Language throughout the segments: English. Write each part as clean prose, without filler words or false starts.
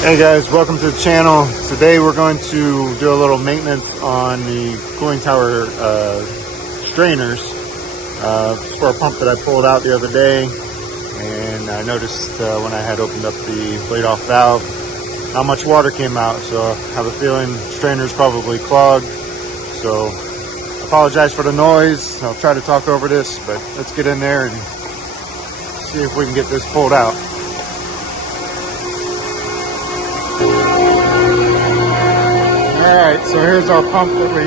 Hey guys, welcome to the channel. Today we're going to do a little maintenance on the cooling tower strainers. For a pump that I pulled out the other day, and I noticed when I had opened up the blade off valve how much water came out, so I have a feeling the strainer's probably clogged. So I apologize for the noise. I'll try to talk over this, but let's get in there and see if we can get this pulled out. Alright, so here's our pump that we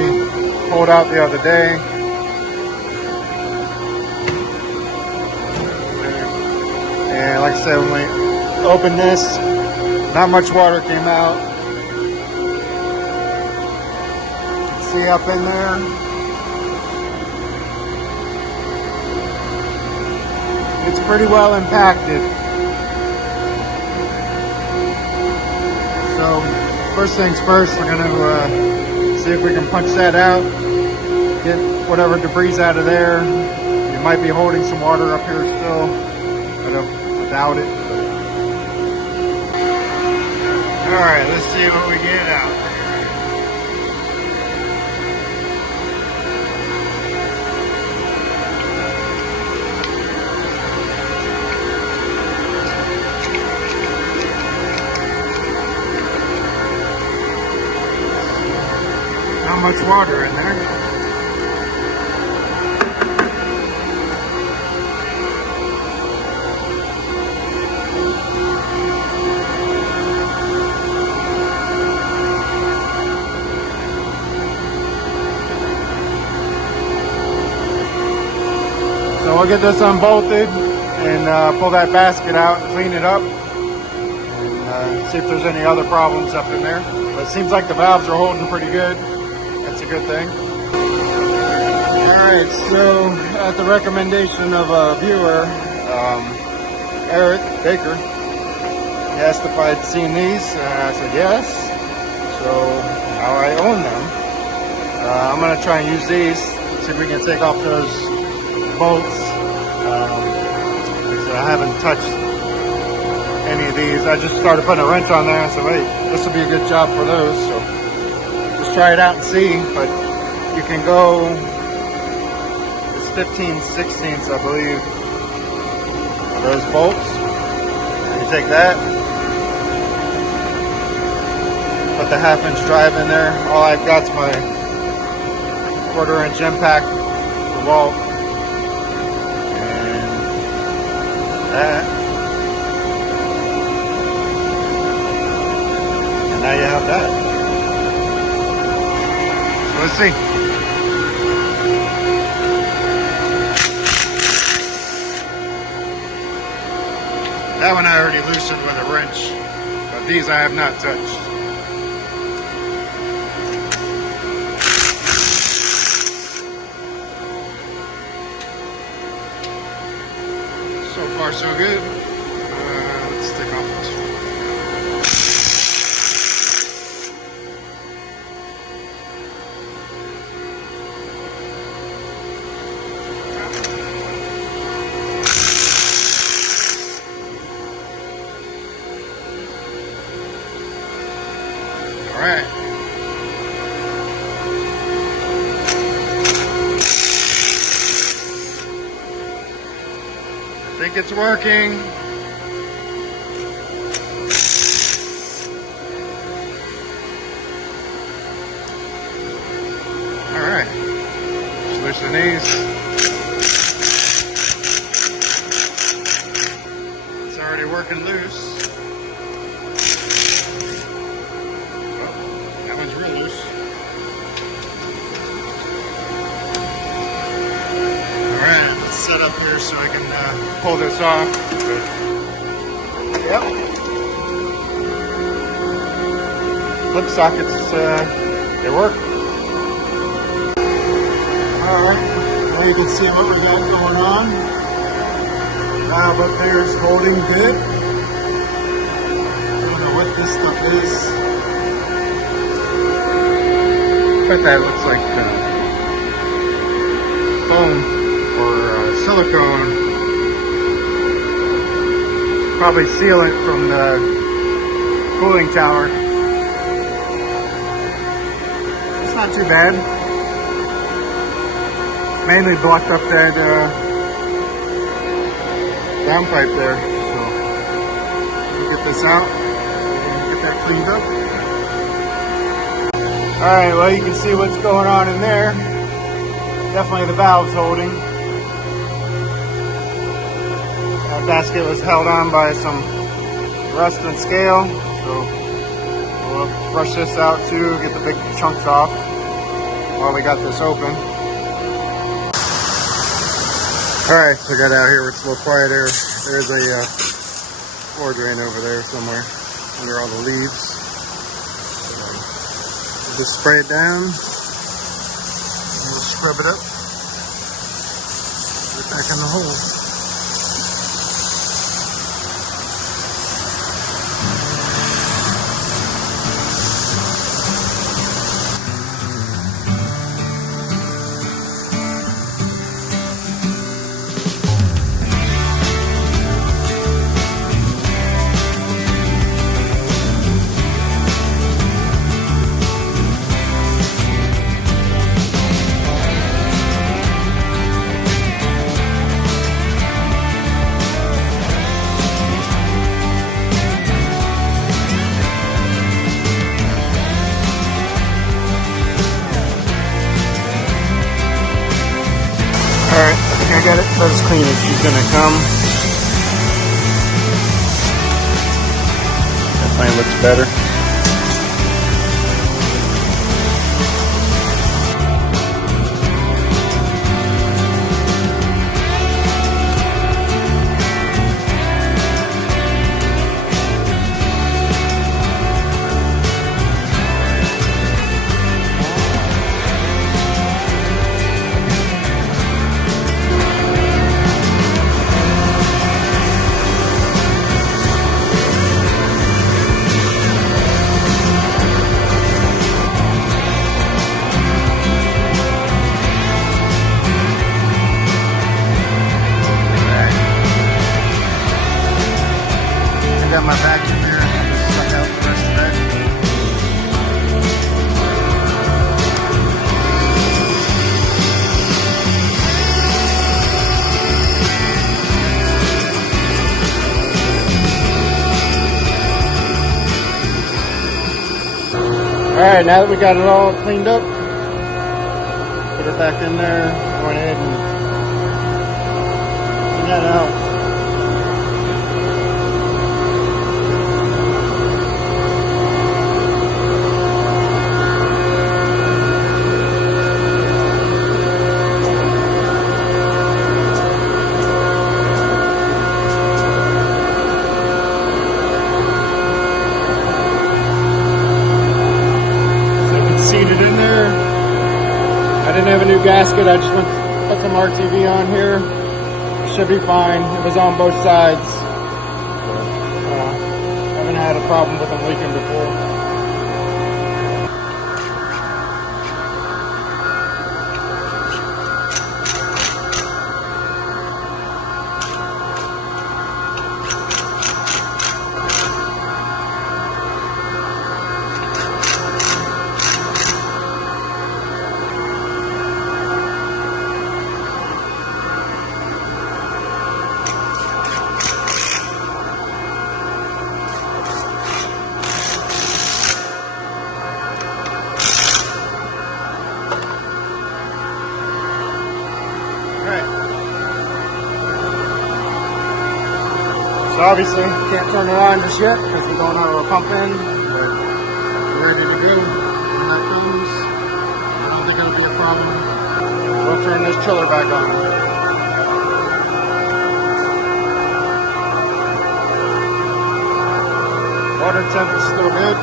pulled out the other day. And like I said, when we opened this, not much water came out. You can see up in there. It's pretty well impacted. So first things first, we're going to see if we can punch that out, get whatever debris out of there. You might be holding some water up here still. I doubt it. Alright, let's see what we get out. Not much water in there. So we'll get this unbolted and pull that basket out and clean it up and see if there's any other problems up in there. But it seems like the valves are holding pretty good. That's a good thing. Alright, so at the recommendation of a viewer, Eric Baker, he asked if I'd seen these, and I said yes. So now I own them. I'm going to try and use these, see if we can take off those bolts. So I haven't touched any of these. I just started putting a wrench on there and said, wait, this will be a good job for those. So just try it out and see. But you can go, it's 15/16, I believe, of those bolts. And you take that, put the 1/2-inch drive in there. All I've got's my 1/4-inch impact wall. That. And now you have that. So let's see. That one I already loosened with a wrench, but these I have not touched. So far, so good. Let's take off this one. All right. I think it's working. All right, just loosen these. It's already working loose. Oh, that one's real loose. All right, let's set up here so I can pull this off. Yep. Lip sockets, they work. Alright, now you can see what we got going on. Valve up there is holding good. I don't know what this stuff is. But that looks like foam or silicone. Probably sealant from the cooling tower. It's not too bad. Mainly blocked up that downpipe there. So we'll get this out and get that cleaned up. Alright, well you can see what's going on in there. Definitely the valve's holding. That basket was held on by some rust and scale, so we'll brush this out too, get the big chunks off while we got this open. Alright, so I got out here where it's a little quieter. There's a floor drain over there somewhere under all the leaves. So just spray it down and we'll scrub it up. Put it back in the hole. Alright, I think I got it about as clean as she's gonna come. Definitely looks better. Got my vacuum here, I'll just suck out the rest of that. Alright, now that we got it all cleaned up, put it back in there, go ahead and clean that out. Seated in there. I didn't have a new gasket. I just went to put some RTV on here. Should be fine. It was on both sides. Haven't had a problem with them leaking before. So obviously can't turn it on just yet because we don't have our pump in, but we're ready to go when that comes. I don't think it'll be a problem. We'll turn this chiller back on. Water temp is still good.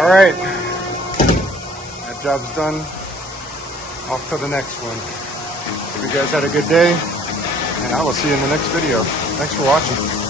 Alright, that job's done. Off to the next one. Hope you guys had a good day, and I will see you in the next video. Thanks for watching.